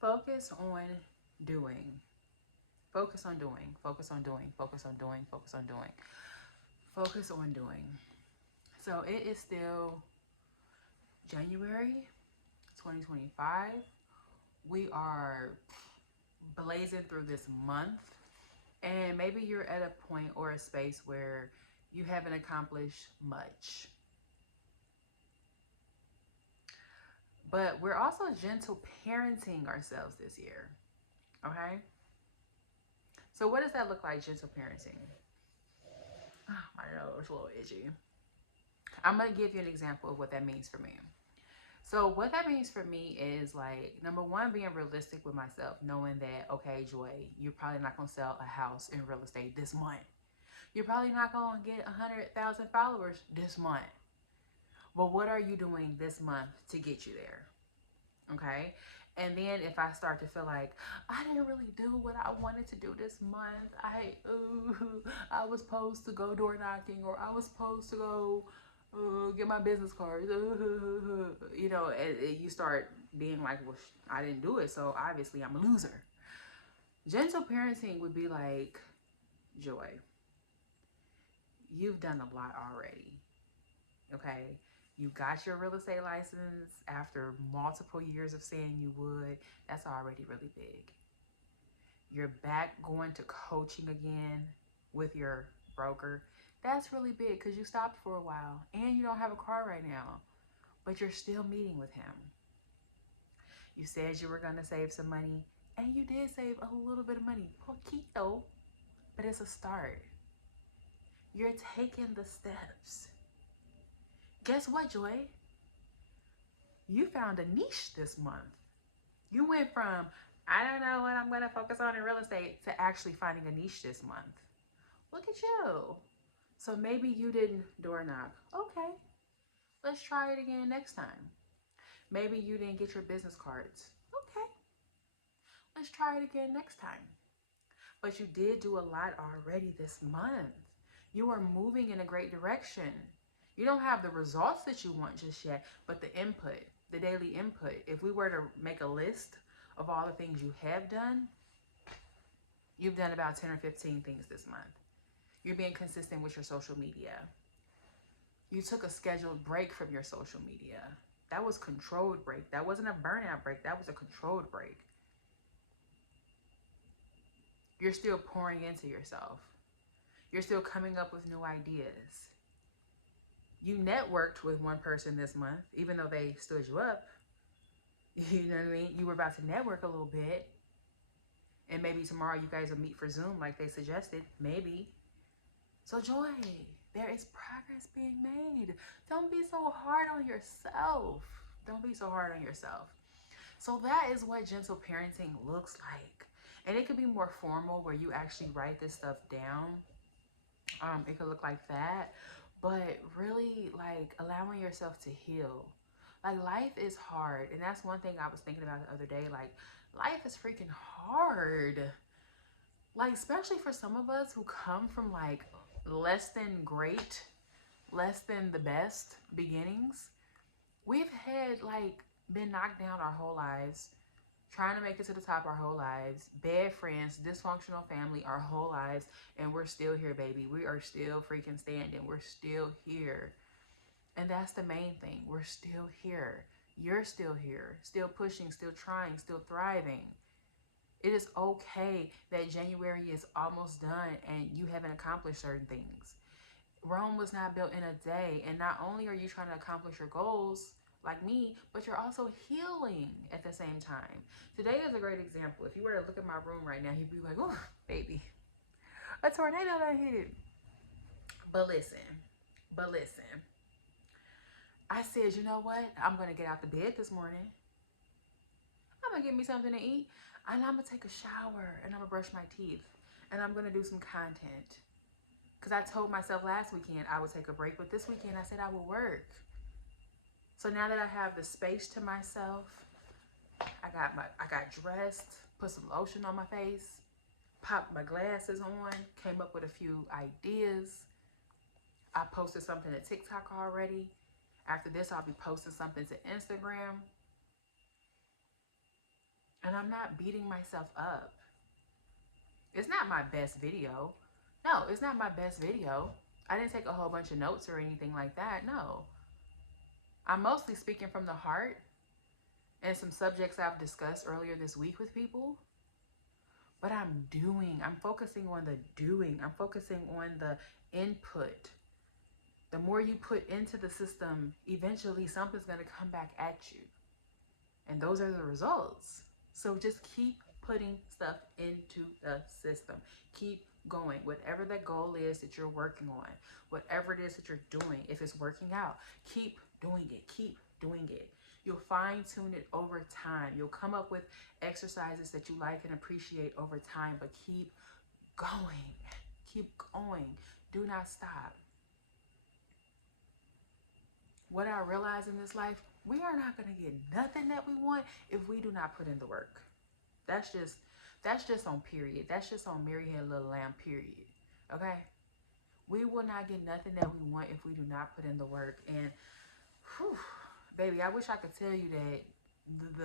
Focus on doing. Focus on doing. Focus on doing. Focus on doing. Focus on doing. Focus on doing. So it is still January 2025. We are blazing through this month. And maybe you're at a point or a space where you haven't accomplished much. But we're also gentle parenting ourselves this year. Okay? So, what does that look like, gentle parenting? Oh, my nose is a little itchy. I'm going to give you an example of what that means for me. So, what that means for me is like, number one, being realistic with myself, knowing that, okay, Joy, you're probably not going to sell a house in real estate this month. You're probably not going to get 100,000 followers this month. But what are you doing this month to get you there? Okay. And then if I start to feel like I didn't really do what I wanted to do this month, I was supposed to go door knocking, or I was supposed to go get my business cards. You start being like, well, I didn't do it, so obviously I'm a loser. Gentle parenting would be like, Joy, you've done a lot already. Okay. You got your real estate license after multiple years of saying you would. That's already really big. You're back going to coaching again with your broker. That's really big because you stopped for a while and you don't have a car right now, but you're still meeting with him. You said you were going to save some money, and you did save a little bit of money. Poquito, but it's a start. You're taking the steps. Guess what, Joy? You found a niche this month. You went from, I don't know what I'm going to focus on in real estate, to actually finding a niche this month. Look at you. So maybe you didn't door knock. Okay, let's try it again next time. Maybe you didn't get your business cards. Okay, let's try it again next time. But you did do a lot already this month. You are moving in a great direction. You don't have the results that you want just yet, but the input, the daily input. If we were to make a list of all the things you have done, you've done about 10 or 15 things this month. You're being consistent with your social media. You took a scheduled break from your social media. That was controlled break. That wasn't a burnout break. That was a controlled break. You're still pouring into yourself. You're still coming up with new ideas. You networked with one person this month, even though they stood you up. You know what I mean? You were about to network a little bit. And maybe tomorrow you guys will meet for Zoom like they suggested. Maybe. So, Joy, there is progress being made. Don't be so hard on yourself. Don't be so hard on yourself. So, that is what gentle parenting looks like. And it could be more formal where you actually write this stuff down. It could look like that. But really, like, allowing yourself to heal. Like, life is hard. And that's one thing I was thinking about the other day. Like, life is freaking hard. Like, especially for some of us who come from like less than great, less than the best beginnings. We've had like been knocked down our whole lives, trying to make it to the top our whole lives, bad friends, dysfunctional family our whole lives, and we're still here, baby. We are still freaking standing. We're still here. And that's the main thing. We're still here. You're still here, still pushing, still trying, still thriving. It is okay that January is almost done and you haven't accomplished certain things. Rome was not built in a day. And not only are you trying to accomplish your goals like me, but you're also healing at the same time. Today is a great example. If you were to look at my room right now, you'd be like, oh, baby, a tornado that hit. But listen, but listen. I said, you know what? I'm going to get out the bed this morning. I'm going to get me something to eat. And I'm going to take a shower. And I'm going to brush my teeth. And I'm going to do some content. Because I told myself last weekend I would take a break. But this weekend I said I would work. So now that I have the space to myself, I got dressed, put some lotion on my face, popped my glasses on, came up with a few ideas. I posted something to TikTok already. After this, I'll be posting something to Instagram. And I'm not beating myself up. It's not my best video. No, it's not my best video. I didn't take a whole bunch of notes or anything like that. No. I'm mostly speaking from the heart and some subjects I've discussed earlier this week with people. But I'm focusing on the doing. I'm focusing on the input. The more you put into the system, eventually something's going to come back at you. And those are the results. So just keep putting stuff into the system. Keep going. Whatever that goal is that you're working on, whatever it is that you're doing, if it's working out, keep doing it. Keep doing it. You'll fine tune it over time. You'll come up with exercises that you like and appreciate over time, but keep going. Keep going. Do not stop. What I realize in this life, we are not going to get nothing that we want if we do not put in the work. That's just on period. That's just on Mary Had a Little Lamb, period. Okay? We will not get nothing that we want if we do not put in the work. And whew, baby, I wish I could tell you that the